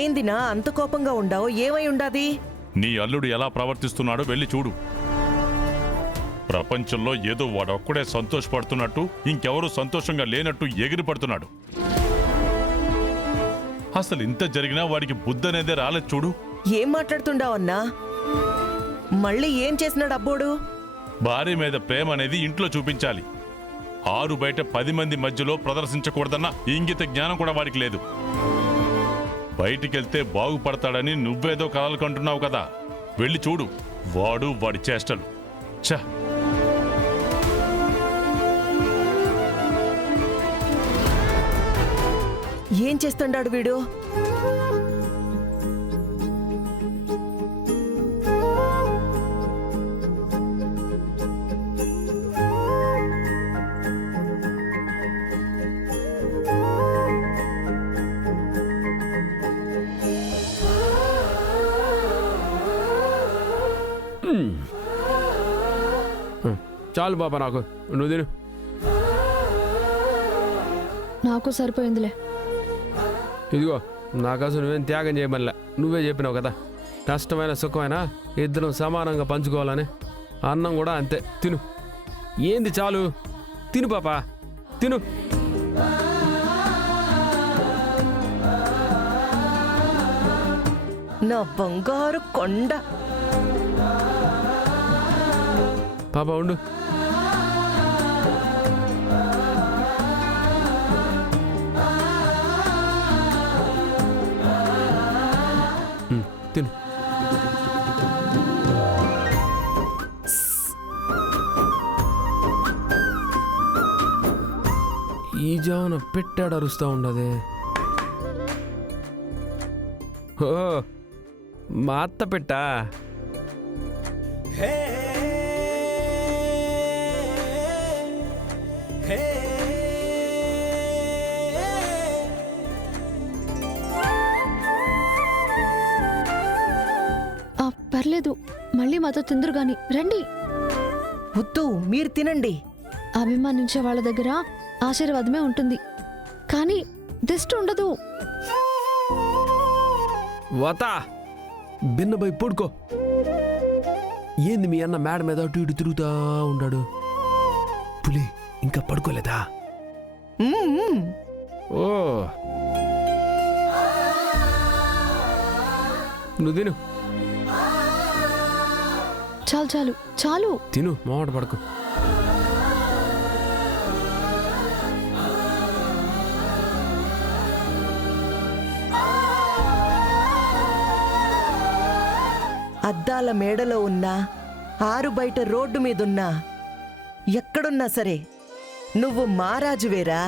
ఏందినా అంత కోపంగా ఉండావు? ఏమై ఉండాది? నీ అల్లుడు ఎలా ప్రవర్తిస్తున్నాడో వెళ్ళి చూడు. ప్రపంచంలో ఏదో వాడొక్కడే సంతోషపడుతున్నట్టు, ఇంకెవరూ సంతోషంగా లేనట్టు ఎగిరిపడుతున్నాడు. అసలు ఇంత జరిగినా వాడికి బుద్ధి అనేదే రాలేదు చూడు. ఏం మాట్లాడుతుండావన్నా? మళ్ళీ ఏం చేసినాడు అబ్బోడు? భార్య మీద ప్రేమ అనేది ఇంట్లో చూపించాలి, ఆరు బయట 10 మంది మధ్యలో ప్రదర్శించకూడదన్న ఇంగిత జ్ఞానం కూడా వాడికి లేదు. బయటికెళ్తే బాగుపడతాడని నువ్వేదో కలలు కంటున్నావు కదా, వెళ్ళి చూడు వాడి చేష్టలు. ఛ! ఏం చేస్తుండాడు వీడు? చాలు బాబా, నాకు నువ్వు తిను. నాకు సరిపోయిందిలే. ఇదిగో నాకోసం నువ్వేం త్యాగం చేయమనిలే, నువ్వే చెప్పినావు కదా, కష్టమైన సుఖమైనా ఇద్దరం సమానంగా పంచుకోవాలని. అన్నం కూడా అంతే, తిను. ఏంది చాలు, తిను పాపా, తిను. నా బంగారు కొండ. పాపా ఉండు. తిను. ఈ జామున పెట్టాడు అరుస్తూ ఉండదే. ఓ మా అత్త పెట్టా. పర్లేదు, మళ్ళీ మాతో తిందురు గాని రండి. వద్దు, మీరు తినండి. అభిమానించే వాళ్ళ దగ్గర ఆశీర్వాదమే ఉంటుంది, కానీ దిష్టి ఉండదు. వతా బిన్నబోయి పడుకో. ఏంది మీ అన్న మేడ మీద అటు ఇటు తిరుగుతా ఉన్నాడు? పులి ఇంకా పడుకోలేదా? ఓ నువ్వు తిను. చాలు చాలు చాలు, తిను, మోమాట పడుకో. అద్దాల మేడలో ఉన్నా, ఆరు బయట రోడ్డు మీదున్నా, ఎక్కడున్నా సరే నువ్వు మహారాజువేరా.